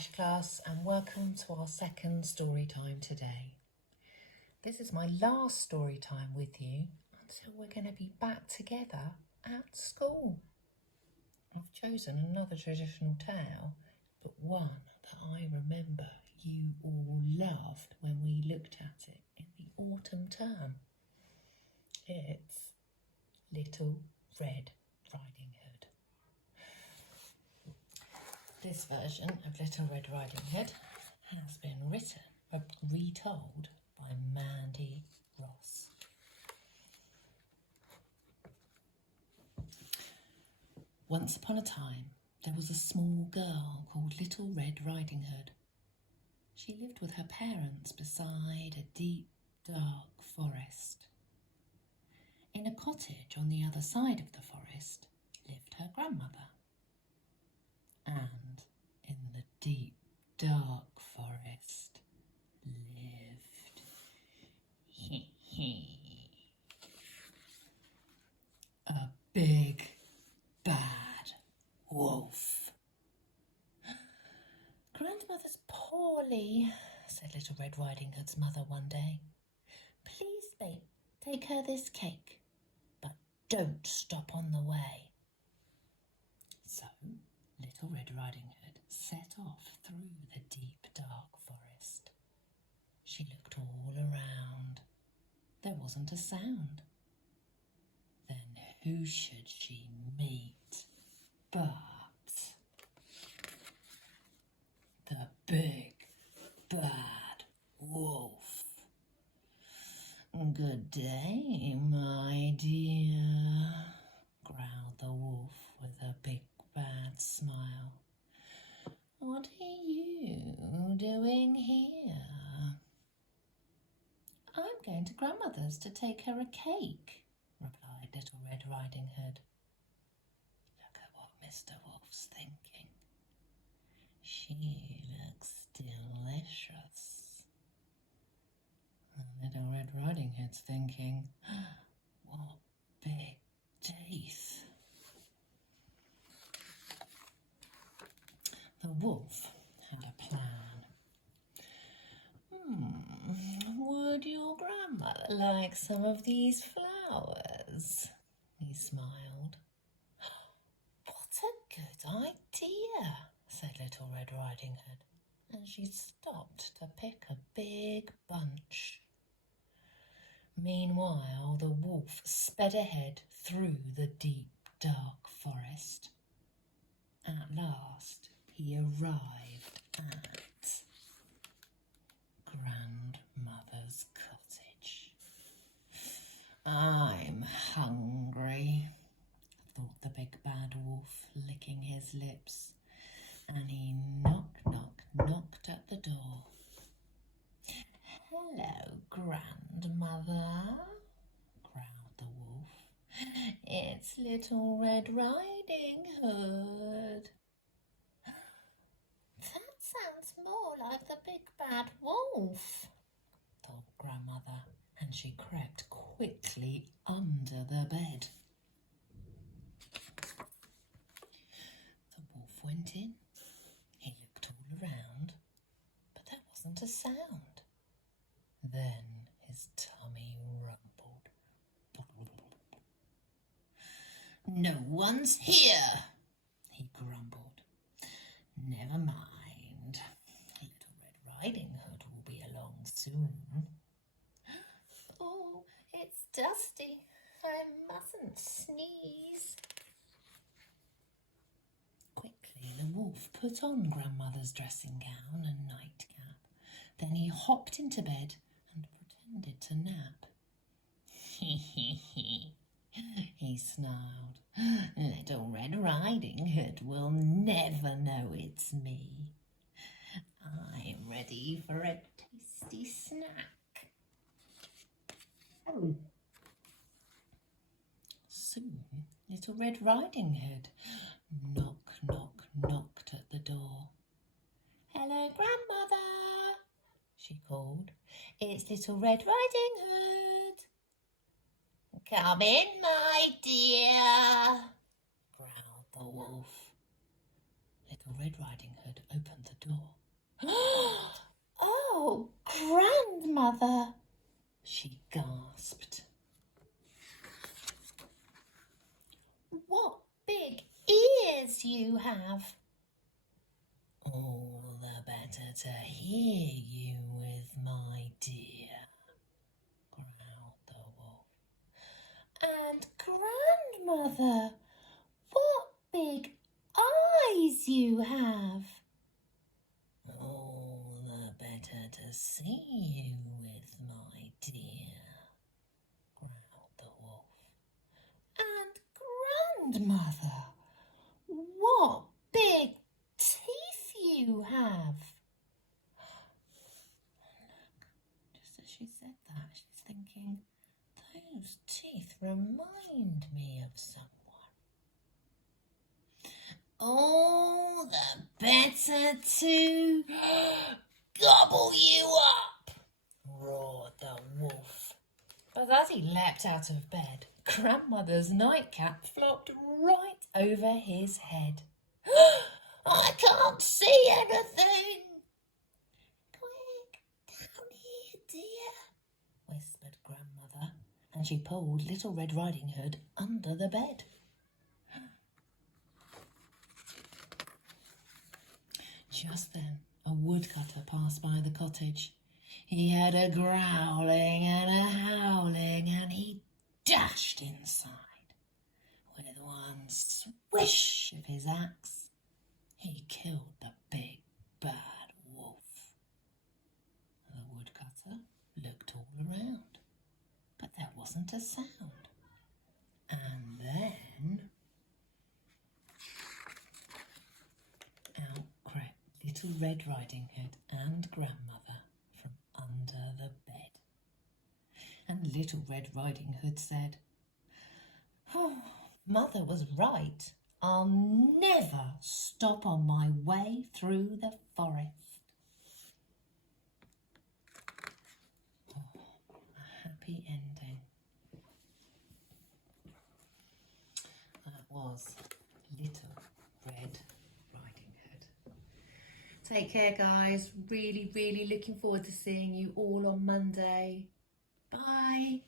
Crash Class, and welcome to our second story time today. This is my last story time with you until we're going to be back together at school. I've chosen another traditional tale, but one that I remember you all loved when we looked at it in the autumn term. It's Little Red Riding Hood. This version of Little Red Riding Hood has been retold by Mandy Ross. Once upon a time, there was a small girl called Little Red Riding Hood. She lived with her parents beside a deep, dark forest. In a cottage on the other side of the forest lived her grandmother. And in the deep, dark forest lived a big, bad wolf. "Grandmother's poorly," said Little Red Riding Hood's mother one day. "Please, babe, take her this cake, but don't stop on the way." So Little Red Riding Hood set off through the deep, dark forest. She looked all around. There wasn't a sound. Then who should she meet but the big, bad wolf. "Good day, my dear," growled the wolf with a big, bad smile. "What are you doing here?" "I'm going to Grandmother's to take her a cake," replied Little Red Riding Hood. Look at what Mr. Wolf's thinking. She looks delicious. And Little Red Riding Hood's thinking, what big teeth. The wolf had a plan. "Would your grandmother like some of these flowers?" he smiled. "What a good idea," said Little Red Riding Hood, and she stopped to pick a big bunch. Meanwhile, the wolf sped ahead through the deep, dark forest. At last, he arrived at Grandmother's cottage. "I'm hungry," thought the big bad wolf, licking his lips, and he knocked at the door. "Hello, Grandmother," growled the wolf. "It's Little Red Riding Hood." "That sounds more like the big bad wolf," thought Grandmother, and she crept quickly under the bed. The wolf went in. He looked all around, but there wasn't a sound. Then his tummy rumbled. "No one's here," he grumbled. "Never mind. Little Red Riding Hood will be along soon." "Oh, it's dusty. I mustn't sneeze." Quickly, the wolf put on Grandmother's dressing gown and nightcap. Then he hopped into bed and pretended to nap. He snarled. "Little Red Riding Hood will never know it's me. I'm ready for a tasty snack." Soon, Little Red Riding Hood knocked at the door. "Hello, Grandmother," she called. "It's Little Red Riding Hood." "Come in, my dear," growled the wolf. Little Red Riding Hood opened the door. better to hear you with, my dear, growled the wolf. And grandmother, what big eyes you have! All the better to see you with, my dear, growled the wolf. And grandmother, what big teeth you have! Just as she said that, she's thinking, those teeth remind me of someone. All the better to gobble you up, roared the wolf. But as he leapt out of bed, grandmother's nightcap flopped right over his head. I can't see anything. Quick, down here, dear, whispered grandmother, and she pulled Little Red Riding Hood under the bed. Just then, a woodcutter passed by the cottage. He heard a growling and a howling, and he dashed inside. With one swish of his axe, he killed the big bad wolf. The woodcutter looked all around, but there wasn't a sound. And then out crept Little Red Riding Hood and grandmother from under the bed. And Little Red Riding Hood said, "Oh, Mother was right. I'll never stop on my way through the forest." Oh, a happy ending. That was Little Red Riding Hood. Take care, guys. Really, really looking forward to seeing you all on Monday. Bye.